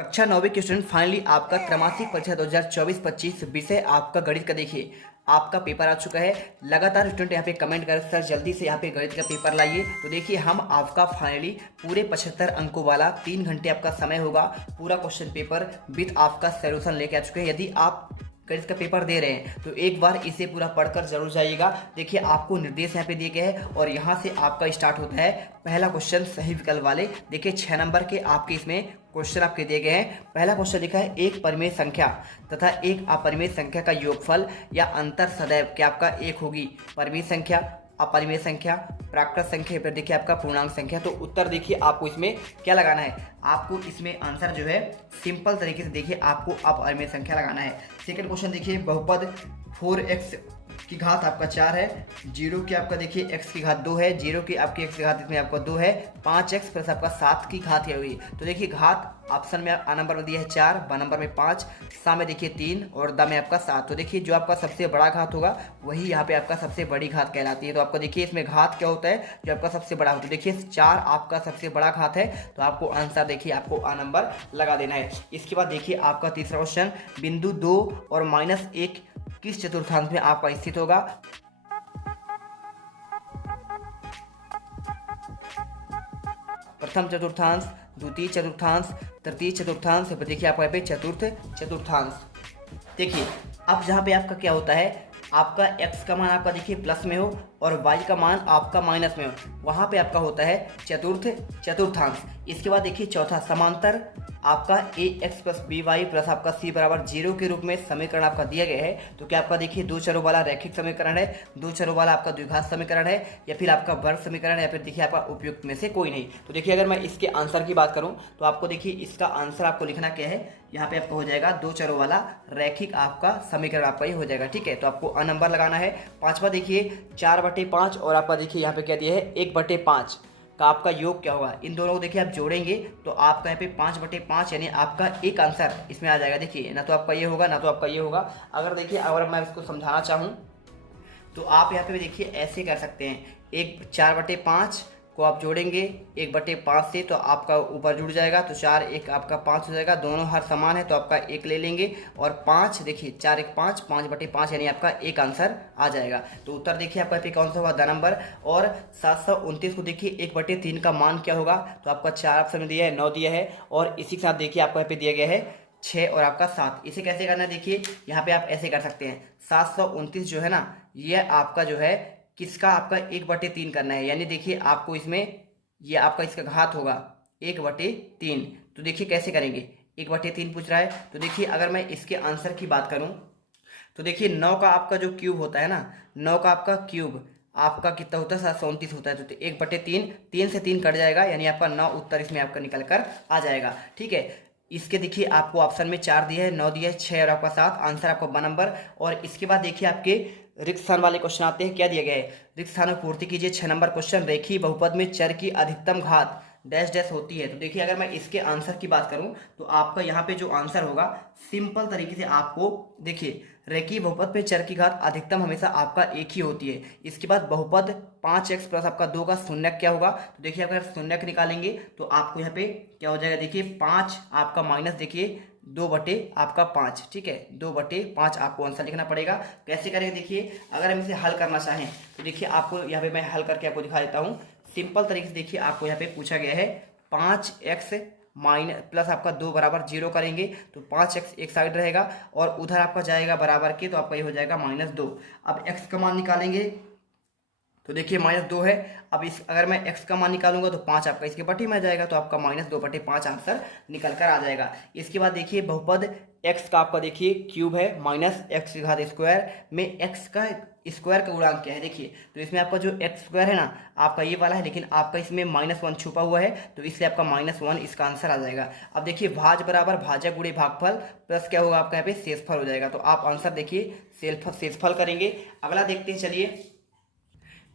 कक्षा 9वीं के student finally आपका त्रैमासिक परीक्षा 2024-25 विषय आपका गणित का देखिए आपका पेपर आ चुका है। लगातार स्टूडेंट यहाँ पे कमेंट कर सर जल्दी से यहाँ पे गणित का पेपर लाइए। तो देखिए हम आपका फाइनली पूरे 75 अंकों वाला 3 घंटे आपका समय होगा, पूरा क्वेश्चन पेपर विद आपका सोल्यूशन लेके आ चुके हैं। यदि आप गणित का पेपर दे रहे हैं तो एक बार इसे पूरा पढ़कर जरूर जाइएगा। देखिए आपको निर्देश यहाँ पे दिए गए हैं और यहाँ से आपका स्टार्ट होता है पहला क्वेश्चन सही विकल्प वाले। देखिए 6 नंबर के आपके इसमें क्वेश्चन आपके दिए गए हैं। पहला क्वेश्चन लिखा है एक परिमेय संख्या तथा एक अपरिमेय संख्या का योगफल या अंतर सदैव क्या आपका एक होगी। परिमेय संख्या, अपरिमेय संख्या, प्राकृत संख्या, फिर देखिए आपका पूर्णांक संख्या। तो उत्तर देखिए आपको इसमें क्या लगाना है, आपको इसमें आंसर जो है सिंपल तरीके से देखिए आपको अपरिमेय संख्या लगाना है। सेकंड क्वेश्चन देखिए बहुपद 4x की घात आपका 4 है, 0 की आपका देखिए x की घात 2 है, 0 की आपकी x की घात इसमें आपका 2 है, 5x प्लस आपका 7 की घात है हुई। तो देखिए घात ऑप्शन में आ नंबर में दिया है 4, ब नंबर में 5, सा में देखिए 3 और द में आपका 7। तो देखिए जो आपका सबसे बड़ा घात होगा वही यहाँ पे आपका सबसे बड़ी घात कहलाती है। तो आपको देखिए इसमें घात क्या होता है, जो आपका सबसे बड़ा होता है। देखिए 4 आपका सबसे बड़ा घात है तो आपको आंसर देखिए आपको आ नंबर लगा देना है। इसके बाद देखिए आपका तीसरा क्वेश्चन बिंदु 2 और -1 किस चतुर्थांश में आपका स्थित होगा। प्रथम चतुर्थांश, द्वितीय चतुर्थांश, तृतीय चतुर्थांश, फिर देखिए आपका यहाँ पे चतुर्थ चतुर्थांश। देखिए अब जहाँ पे आपका क्या होता है, आपका x का मान आपका देखिए प्लस में हो और y का मान आपका माइनस में हो, वहाँ पे आपका होता है चतुर्थ चतुर्थांश। इसके बाद देखिए चौथा समांतर आपका ax प्लस by प्लस आपका c बराबर 0 के रूप में समीकरण आपका दिया गया है। तो क्या आपका देखिए दो चरों वाला रैखिक समीकरण है, दो चरों वाला आपका द्विघात समीकरण है, या फिर आपका वर्ग समीकरण है, या फिर देखिए आपका उपयुक्त में से कोई नहीं। तो देखिए अगर मैं इसके आंसर की बात करूं तो आपको देखिए इसका आंसर आपको लिखना क्या है, यहाँ पे आपका हो जाएगा दो चरों वाला रैखिक आपका समीकरण आपका ये हो जाएगा। ठीक है, तो आपको अ नंबर लगाना है। पांचवा देखिए 4/5 और आपका देखिए यहाँ पे क्या दिया है 1/5 का आपका योग क्या होगा। इन दोनों को देखिए आप जोड़ेंगे तो आपका यहाँ पे 5/5 यानी आपका एक आंसर इसमें आ जाएगा। देखिए ना तो आपका ये होगा ना तो आपका ये होगा। अगर देखिए अगर मैं इसको समझाना चाहूँ तो आप यहाँ पे भी देखिए ऐसे कर सकते हैं, एक 4/5 को आप जोड़ेंगे 1/5 से तो आपका ऊपर जुड़ जाएगा, तो 4 1 आपका 5 हो जाएगा। दोनों हर समान है तो आपका 1 ले लेंगे और 5 देखिए 4 1 5, 5/5 यानी आपका एक आंसर आ जाएगा। तो उत्तर देखिए आपका पे कौन सा हुआ, द नंबर। और 729 को देखिए 1/3 का मान क्या होगा, तो आपका 4 ऑप्शन में दिया है, 9 दिया है और इसी के साथ देखिए आपको यहाँ पे दिया गया है 6 और आपका 7। इसे कैसे करना है देखिए यहाँ पे आप ऐसे कर सकते हैं, 729 जो है ना ये आपका जो है किसका आपका 1/3 करना है, यानी देखिए आपको इसमें ये आपका इसका घात होगा 1/3। तो देखिए कैसे करेंगे, 1/3 पूछ रहा है। तो देखिए अगर मैं इसके आंसर की बात करूं तो देखिए 9 का आपका जो क्यूब होता है ना, 9 का आपका क्यूब आपका कितना होता है 729 होता है। तो 1/3, 3 से 3 कट जाएगा यानी आपका 9 उत्तर इसमें आपका निकल कर आ जाएगा। ठीक है, इसके देखिए आपको ऑप्शन में 4 दिया है, 9 दिया है, 6 और आपका 7, आंसर आपका ब नंबर। और इसके बाद देखिए आपके रिक्त स्थान वाले क्वेश्चन आते हैं। क्या दिया गया है, रिक्त स्थान में पूर्ति कीजिए। 6 नंबर क्वेश्चन, रेखीय बहुपद में चर की अधिकतम घात डैश डैश होती है। तो देखिए अगर मैं इसके आंसर की बात करूं तो आपका यहाँ पे जो आंसर होगा सिंपल तरीके से आपको देखिए रेखीय बहुपद में चर की घात अधिकतम हमेशा आपका एक ही होती है। इसके बाद बहुपद 5x प्लस आपका 2 का शून्यक क्या होगा, तो देखिए अगर शून्यक निकालेंगे तो आपको यहाँ पे क्या हो जाएगा, देखिए 5 आपका माइनस देखिए 2/5। ठीक है, 2/5 आपको आंसर लिखना पड़ेगा। कैसे करेंगे देखिए, अगर हम इसे हल करना चाहें तो देखिए आपको यहाँ पे मैं हल करके आपको दिखा देता हूँ सिंपल तरीके से। देखिए आपको यहाँ पे पूछा गया है 5x माइनस प्लस आपका 2 बराबर 0 करेंगे तो 5x एक साइड रहेगा और उधर आपका जाएगा बराबर के, तो आपका ये हो जाएगा -2। अब x का मान निकालेंगे तो देखिए -2 है। अब इस अगर मैं x का मान निकालूंगा तो 5 आपका इसके पट्टी में आ जाएगा, तो आपका -2/5 आंसर निकल कर आ जाएगा। इसके बाद देखिए बहुपद x का आपका देखिए क्यूब है -x की घात स्क्वायर में x का स्क्वायर का गुणांक क्या है देखिए। तो इसमें आपका जो x स्क्वायर है ना आपका ये वाला है, लेकिन आपका इसमें -1 छुपा हुआ है तो इसलिए आपका -1 इसका आंसर आ जाएगा। अब देखिए भाज बराबर भाजक गुणे भागफल प्लस क्या होगा आपका यहाँ पे शेषफल हो जाएगा। तो आप आंसर देखिए शेषफल करेंगे। अगला देखते हैं, चलिए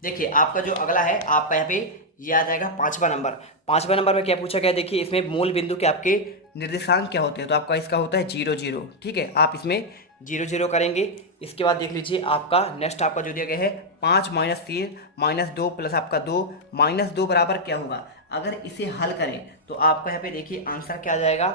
देखिए आपका जो अगला है आपका यहाँ पे ये आ जाएगा 5वां नंबर। 5वां नंबर में क्या पूछा गया देखिए, इसमें मूल बिंदु के आपके निर्देशांक क्या होते हैं, तो आपका इसका होता है 0 0। ठीक है, आप इसमें 0 0 करेंगे। इसके बाद देख लीजिए आपका नेक्स्ट आपका जो दिया गया है 5 - 3 -2 प्लस आपका 2 -2 बराबर क्या होगा। अगर इसे हल करें तो आपका यहाँ पे देखिए आंसर क्या आ जाएगा,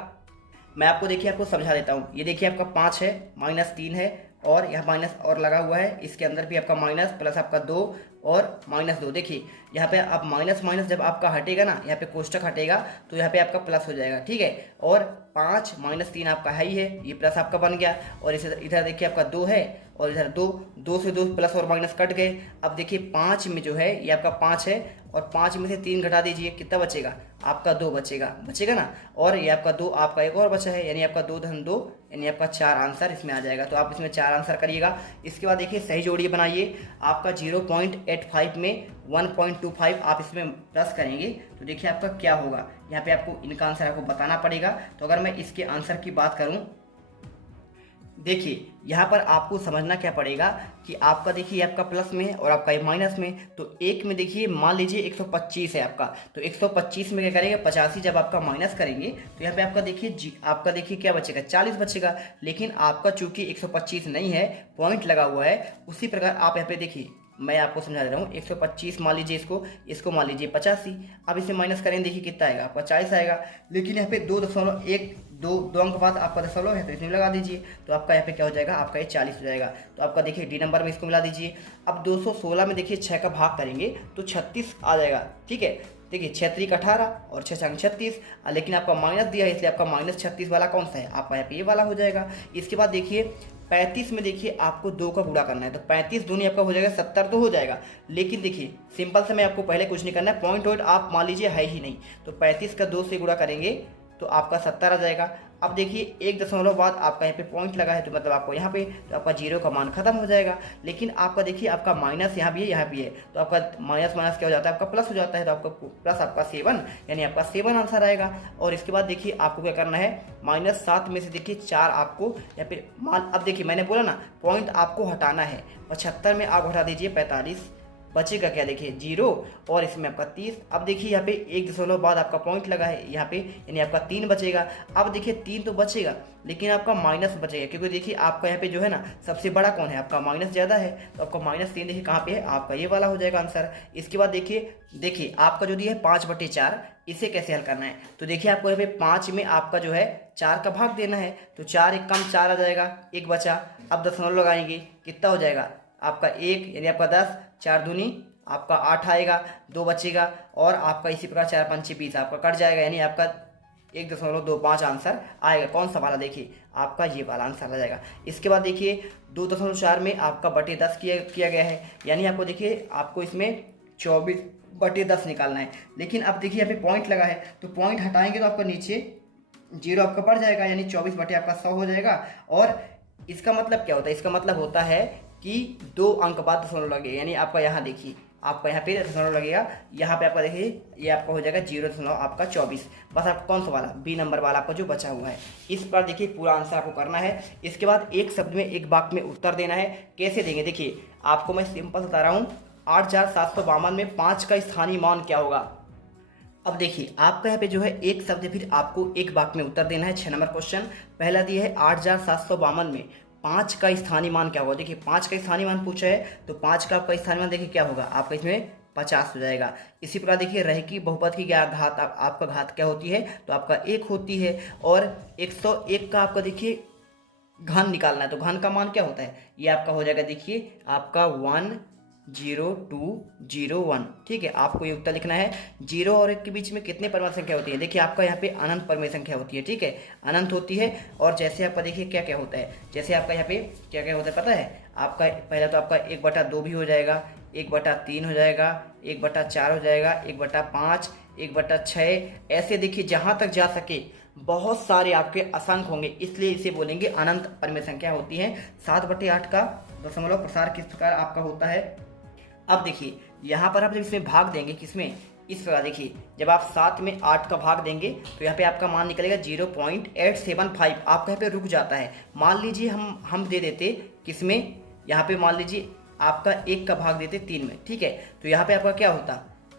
मैं आपको देखिए आपको समझा देता हूँ। ये देखिए आपका 5 है, -3 है, और यहाँ माइनस और लगा हुआ है, इसके अंदर भी आपका माइनस प्लस आपका 2 और -2। देखिए यहाँ पे आप माइनस माइनस जब आपका हटेगा ना, यहाँ पे कोष्टक हटेगा तो यहाँ पे आपका प्लस हो जाएगा, ठीक है। और 5 -3 आपका है ही है, ये प्लस आपका बन गया। और इसे इधर देखिए आपका 2 है, और इधर 2, 2 से 2 प्लस और माइनस कट गए। अब देखिए 5 में जो है ये आपका 5 है, और 5 में से 3 घटा दीजिए, कितना बचेगा? आपका 2 बचेगा ना। और ये आपका 2, आपका एक और बचा है, यानी आपका 2 धन 2, यानी आपका 4 आंसर इसमें आ जाएगा। तो आप इसमें 4 आंसर करिएगा। इसके बाद देखिए सही जोड़िए बनाइए। आपका 0.85 में 1.25 आप इसमें प्लस करेंगे तो देखिए आपका क्या होगा। यहाँ पे आपको इनका आंसर आपको बताना पड़ेगा। तो अगर मैं इसके आंसर की बात करूँ, देखिए यहाँ पर आपको समझना क्या पड़ेगा कि आपका देखिए आपका प्लस में है और आपका ये माइनस में। तो एक में देखिए मान लीजिए 125 है आपका, तो 125 में क्या करेंगे 85 जब आपका माइनस करेंगे तो यहाँ पे आपका देखिए आपका देखिए क्या बचेगा, 40 बचेगा। लेकिन आपका चूंकि 125 नहीं है, पॉइंट लगा हुआ है, उसी प्रकार आप यहाँ पे देखिए मैं आपको समझा दे रहा हूँ। 125 मान लीजिए, इसको मान लीजिए 85। अब इसे माइनस करेंगे, देखिए कितना आएगा आपका 40 आएगा। लेकिन यहाँ पे 2 अंक बाद आपका दशमलव है तो इसमें लगा दीजिए, तो आपका यहाँ पे क्या हो जाएगा, आपका ये 40 हो जाएगा। तो आपका देखिए डी नंबर में इसको मिला दीजिए। अब 216 में देखिए 6 का भाग करेंगे तो 36 आ जाएगा, ठीक है। देखिए 6 3 18 और 6 6 36, लेकिन आपका माइनस दिया है इसलिए आपका -36 वाला कौन सा है, आपका यहाँ पे ये वाला हो जाएगा। इसके बाद देखिए 35 में देखिए आपको 2 का गुणा करना है, तो 35 दूनी आपका हो जाएगा 70 तो हो जाएगा। लेकिन देखिए सिंपल से मैं आपको पहले कुछ नहीं करना है, पॉइंट आप मान लीजिए है ही नहीं, तो 35 का 2 से गुणा करेंगे तो आपका 70 आ जाएगा। अब देखिए 1 दशमलव बाद आपका यहाँ पे पॉइंट लगा है, तो मतलब आपको यहाँ पे तो आपका 0 का मान खत्म हो जाएगा। लेकिन आपका देखिए आपका माइनस यहाँ भी है, यहाँ भी है, तो आपका माइनस माइनस क्या हो जाता है, आपका प्लस हो जाता है। तो आपका प्लस आपका 7, यानी आपका 7 आंसर आएगा। और इसके बाद देखिए आपको क्या करना है, -7 में से देखिए 4 आपको या फिर मान, अब देखिए मैंने बोला ना पॉइंट आपको हटाना है। 75 में आप हटा दीजिए 45, बचेगा क्या, देखिए 0 और इसमें आपका 30। अब देखिए यहाँ पे 1 दशमलव बाद आपका पॉइंट लगा है यहाँ पे, यानी आपका 3 बचेगा। अब देखिए 3 तो बचेगा, लेकिन आपका माइनस बचेगा, क्योंकि देखिए आपका यहाँ पे जो है ना सबसे बड़ा कौन है, आपका माइनस ज़्यादा है। तो आपका -3 देखिए कहाँ पे है, आपका ये वाला हो जाएगा आंसर। इसके बाद देखिए आपका जो दिया है 5/4, इसे कैसे हल करना है। तो देखिए आपको यहाँ पे 5 में आपका जो है 4 का भाग देना है, तो 4 एक कम 4 आ जाएगा, 1 बचा। अब दशमलव लगाएंगे, कितना हो जाएगा आपका 1, यानी आपका 10, 4 दूनी आपका 8 आएगा, 2 बचेगा। और आपका इसी प्रकार 4 5 20 आपका कट जाएगा, यानी आपका 1.25 आंसर आएगा। कौन सा वाला, देखिए आपका ये वाला आंसर आ जाएगा। इसके बाद देखिए 2.4 में आपका बटे 10 किया गया है, यानी आपको देखिए आपको इसमें 24/10 निकालना है। लेकिन अब देखिए यहाँ पे पॉइंट लगा है, तो पॉइंट हटाएंगे तो आपका नीचे 0 आपका बढ़ जाएगा, यानी 24 बटे आपका 100 हो जाएगा। और इसका मतलब क्या होता है, इसका मतलब होता है कि 2 अंक बाद दशमलव लगे, यानी आपका यहाँ देखिए आपका यहाँ पे दशमलव लगेगा, यहाँ पे आपका देखिए ये आपका हो जाएगा 0.24। बस आपका कौन सा वाला, बी नंबर वाला आपका जो बचा हुआ है। इस पर देखिए पूरा आंसर आपको करना है। इसके बाद एक शब्द में एक वाक्य में उत्तर देना है। कैसे देंगे, देखिए आपको मैं सिंपल बता रहा हूँ। 8752 में 5 का स्थानीय मान क्या होगा। अब देखिए आपका यहाँ पे जो है एक शब्द है, फिर आपको एक वाक्य में उत्तर देना है। 6 नंबर क्वेश्चन पहला दिया है 8752 में 5 का स्थानीय मान क्या होगा। देखिए 5 का स्थानीय मान पूछा है, तो 5 का आपका स्थानीय मान देखिए क्या होगा, आपका इसमें 50 हो जाएगा। इसी प्रकार देखिए रैखिक बहुपद की क्या घात, आपका घात क्या होती है, तो आपका 1 होती है। और 101 का आपका देखिए घन निकालना है, तो घन का मान क्या होता है, ये आपका हो जाएगा देखिए आपका 10201। ठीक है, आपको ये उत्तर लिखना है। 0 और 1 के बीच में कितने परमाणु संख्या होती है, देखिए आपका यहाँ पे अनंत परमाणु संख्या होती है। ठीक है, अनंत होती है। और जैसे आपका देखिए क्या क्या होता है, जैसे आपका यहाँ पे क्या क्या होता है पता है आपका, पहला तो आपका 1/2 भी हो जाएगा, 1/3 हो जाएगा, 1/4 हो जाएगा, 1/5, 1/6। ऐसे देखिए जहाँ तक जा सके बहुत सारे आपके असंख्य होंगे, इसलिए इसे बोलेंगे अनंत परमाणु संख्या होती है। 7/8 का दशमलव प्रसार किस प्रकार आपका होता है। अब देखिए यहाँ पर आप जब इसमें भाग देंगे किसमें, इस प्रकार देखिए जब आप 7 में 8 का भाग देंगे तो यहाँ पे आपका मान निकलेगा 0.875। आपका यहाँ पे रुक जाता है। मान लीजिए हम दे देते किसमें, यहाँ पे मान लीजिए आपका 1 का भाग देते 3 में। ठीक है, तो यहाँ पे आपका क्या होता,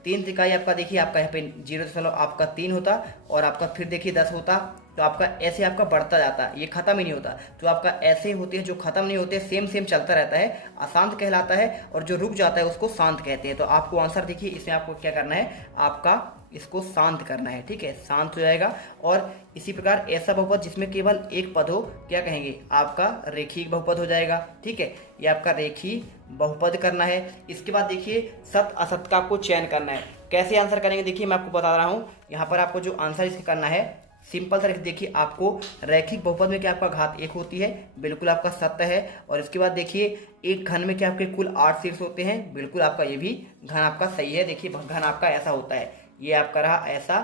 3 तिहाई आपका देखिए आपका यहाँ पे 0.3 होता, और आपका फिर देखिए 10 होता। तो आपका ऐसे आपका बढ़ता जाता है, ये खत्म ही नहीं होता। तो आपका ऐसे होते हैं जो खत्म नहीं होते, सेम चलता रहता है, अशांत कहलाता है। और जो रुक जाता है उसको शांत कहते हैं। तो आपको आंसर देखिए इसमें आपको क्या करना है, आपका इसको शांत करना है, ठीक है, शांत हो जाएगा। और इसी प्रकार ऐसा बहुपद जिसमें केवल एक पद हो, क्या कहेंगे, आपका रेखीय बहुपद हो जाएगा, ठीक है, ये आपका रेखीय बहुपद करना है। इसके बाद देखिए सत असत का आपको चयन करना है। कैसे आंसर करेंगे देखिए मैं आपको बता रहा हूँ। यहाँ पर आपको जो आंसर इसका करना है सिंपल तरीके से देखिए, आपको रैखिक बहुपद में क्या आपका घात 1 होती है, बिल्कुल आपका सत्य है। और इसके बाद देखिए एक घन में क्या आपके कुल 8 शीर्ष होते हैं, बिल्कुल आपका ये भी घन आपका सही है। देखिए घन आपका ऐसा होता है, ये आपका रहा ऐसा,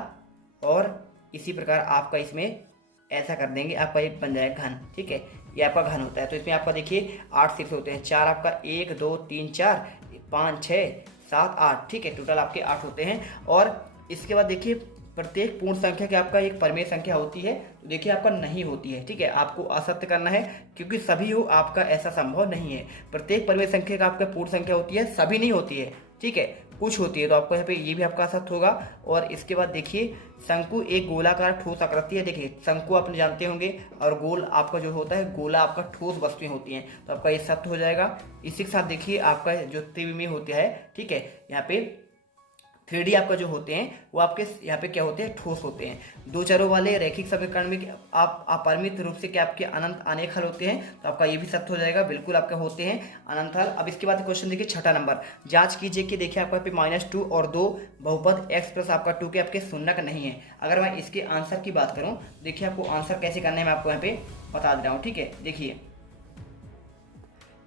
और इसी प्रकार आपका इसमें ऐसा कर देंगे, आपका एक बन जाएगा घन, ठीक है, ये आपका घन होता है। तो इसमें आपका देखिए 8 शीर्ष होते हैं, 4 आपका 1 2 3 4 5 6 7 8, ठीक है, टोटल आपके 8 होते हैं। और इसके बाद देखिए प्रत्येक पूर्ण संख्या की आपका एक परिमेय संख्या होती है, तो देखिए आपका नहीं होती है, ठीक है, आपको असत्य करना है क्योंकि सभी हो आपका ऐसा संभव नहीं है। प्रत्येक परिमेय संख्या का आपका पूर्ण संख्या होती है, सभी नहीं होती है, ठीक है, कुछ होती है, तो आपको यहाँ पे ये भी आपका असत्य होगा। और इसके बाद देखिए शंकु एक गोलाकार ठोस आकृति है। देखिए शंकु आप जानते होंगे, और गोल आपका जो होता है गोला आपका ठोस वस्तुएं होती हैं, तो आपका ये सत्य हो जाएगा। इसी के साथ देखिए आपका जो त्रिविमीय होता है, ठीक है, यहाँ पे 3D आपका जो होते हैं वो आपके यहाँ पे क्या होते हैं, ठोस होते हैं। दो चरों वाले रैखिक समीकरण में आप अपरिमित रूप से क्या आपके अनंत अनेक हल होते हैं, तो आपका ये भी सत्य हो जाएगा, बिल्कुल आपके होते हैं अनंत हल। अब इसके बाद क्वेश्चन देखिए 6ठा नंबर, जांच कीजिए कि देखिए आपका पे -2 और 2 बहुपद x प्लस आपका 2 के आपके शून्यक नहीं है। अगर मैं इसके आंसर की बात करूँ, देखिए आपको आंसर कैसे करना है मैं आपको यहाँ पे बता दे रहा हूँ, ठीक है।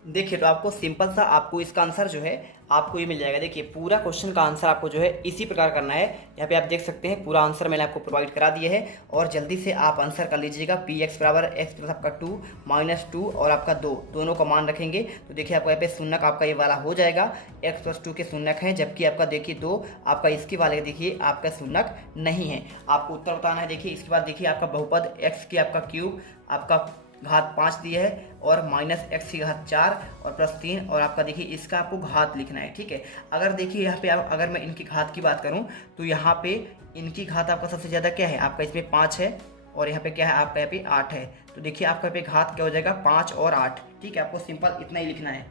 देखिए तो आपको सिंपल सा आपको इसका आंसर जो है आपको ये मिल जाएगा। देखिए पूरा क्वेश्चन का आंसर आपको जो है इसी प्रकार करना है। यहाँ पे आप देख सकते हैं पूरा आंसर मैंने आपको प्रोवाइड करा दिया है, और जल्दी से आप आंसर कर लीजिएगा। px बराबर x प्लस आपका 2 -2 और आपका 2 दोनों का मान रखेंगे, तो देखिए आपका यहाँ पे शून्यक आपका ये वाला हो जाएगा, x प्लस 2 के शून्यक है, जबकि आपका देखिए 2 आपका इसके वाले देखिए आपका शून्यक नहीं है। आपको उत्तर बताना है। देखिए इसके बाद देखिए आपका बहुपद x की आपका क्यूब आपका घात 5 दिया है, और -x की घात 4 और +3, और आपका देखिए इसका आपको घात लिखना है, ठीक है। अगर देखिए यहाँ पे अगर मैं इनकी घात की बात करूँ तो यहाँ पे इनकी घात आपका सबसे ज़्यादा क्या है, आपका इसमें 5 है, और यहाँ पे क्या है आपका यहाँ पे 8 है, तो देखिए आपका यहाँ पे घात क्या हो जाएगा 5 और 8, ठीक है। आपको सिंपल इतना ही लिखना है।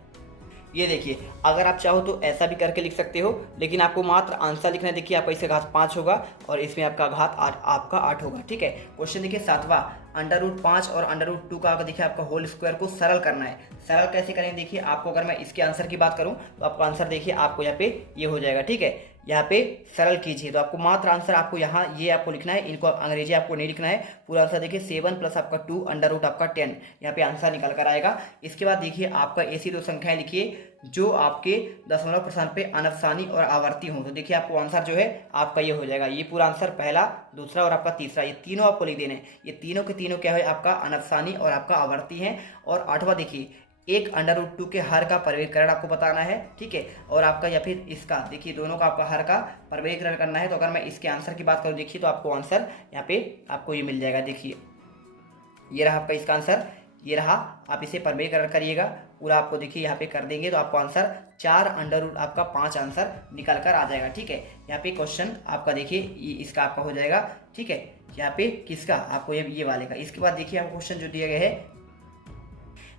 ये देखिए अगर आप चाहो तो ऐसा भी करके लिख सकते हो, लेकिन आपको मात्र आंसर लिखना है। देखिए आपका इसका घात 5 होगा और इसमें आपका घात आपका 8 होगा, ठीक है। क्वेश्चन देखिए 7वां, √5 और √2 का देखिए आपका होल स्क्वायर को सरल करना है। सरल कैसे करेंगे देखिए आपको, अगर मैं इसके आंसर की बात करूं तो आपका आंसर देखिए आपको यहाँ पे ये हो जाएगा, ठीक है। यहाँ पे सरल कीजिए, तो आपको मात्र आंसर आपको यहाँ ये आपको लिखना है, इनको अंग्रेजी आपको नहीं लिखना है। पूरा आंसर देखिए 7 प्लस आपका 2 √ आपका 10, यहाँ पे आंसर निकल कर आएगा। इसके बाद देखिए आपका ऐसी दो संख्याएं लिखिए जो आपके दशमलव प्रस्थान पे अनफसानी और आवर्ती हों, तो देखिए आपको आंसर जो है आपका ये हो जाएगा। ये पूरा आंसर पहला, दूसरा और आपका तीसरा, ये तीनों आपको लिख देने। ये तीनों के तीनों क्या है आपका अनफसानी और आपका आवर्ती हैं। और 8वां देखिए एक √2 के हर का परिवर्गीकरण आपको बताना है, ठीक है। और आपका या फिर इसका देखिए दोनों का आपका हर का परिवर्गीकरण करना है। तो अगर मैं इसके आंसर की बात करूँ देखिए तो आपको आंसर यहाँ पे आपको ये मिल जाएगा। देखिए ये रहा आपका इसका आंसर, ये रहा, आप इसे परिवर्गीकरण करिएगा पूरा, आपको देखिए यहाँ पे कर देंगे तो आपको आंसर 4 आपका 5 आंसर निकल कर आ जाएगा, ठीक है। यहाँ पे क्वेश्चन आपका देखिए इसका आपका हो जाएगा, ठीक है। यहाँ पे किसका आपको ये वाले का। इसके बाद देखिए आपको क्वेश्चन जो दिया गया है,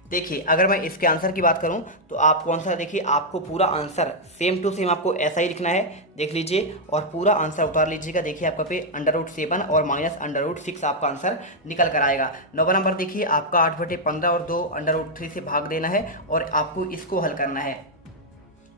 देखिए अगर मैं इसके आंसर की बात करूं तो आपको आंसर देखिए आपको पूरा आंसर सेम टू सेम आपको ऐसा ही लिखना है, देख लीजिए, और पूरा आंसर उतार लीजिएगा। देखिए आपका पे √7 और -√6 आपका आंसर निकल कर आएगा। 9वां नंबर देखिए आपका 8/15 और 2 √3 से भाग देना है, और आपको इसको हल करना है।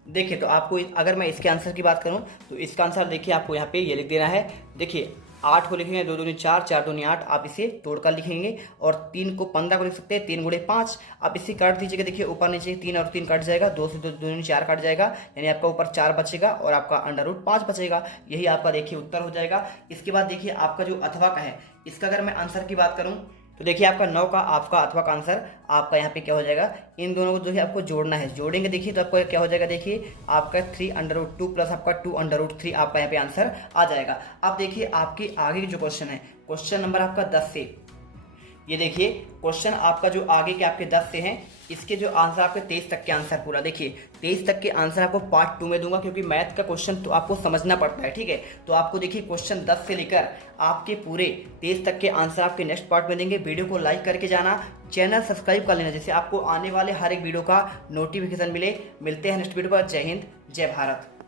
देखिए तो आपको अगर मैं इसके आंसर की बात करूं तो इसका आंसर देखिए आपको यहाँ पे ये लिख देना है। देखिए 8 को लिखेंगे 2 दूनी 4, 4 दूनी 8, आप इसे तोड़कर लिखेंगे, और 3 को 15 को लिख सकते हैं 3 × 5, आप इसे काट दीजिएगा। देखिए ऊपर नीचे 3 और 3 कट जाएगा, 2 से 2 दूनी 4 कट जाएगा, यानी आपका ऊपर 4 बचेगा और आपका √5 बचेगा। यही आपका देखिए उत्तर हो जाएगा। इसके बाद देखिए आपका जो अथवा का है, इसका अगर मैं आंसर की बात करूँ तो देखिए आपका 9 का आपका अथवा का आंसर आपका यहाँ पे क्या हो जाएगा, इन दोनों को जो है आपको जोड़ना है। जोड़ेंगे देखिए तो आपको क्या हो जाएगा, देखिए आपका 3 √2 प्लस आपका 2 √3 आपका यहाँ पे आंसर आ जाएगा। अब देखिए आपके आगे जो क्वेश्चन है, क्वेश्चन नंबर आपका 10 से, ये देखिए क्वेश्चन आपका जो आगे के आपके 10 से हैं, इसके जो आंसर आपके 23 तक के आंसर पूरा देखिए 23 तक के आंसर आपको पार्ट 2 में दूंगा, क्योंकि मैथ का क्वेश्चन तो आपको समझना पड़ता है, ठीक है। तो आपको देखिए क्वेश्चन 10 से लेकर आपके पूरे 23 तक के आंसर आपके नेक्स्ट पार्ट में देंगे। वीडियो को लाइक करके जाना, चैनल सब्सक्राइब कर लेना, जिससे आपको आने वाले हर एक वीडियो का नोटिफिकेशन मिले। मिलते हैं नेक्स्ट वीडियो पर। जय हिंद, जय भारत।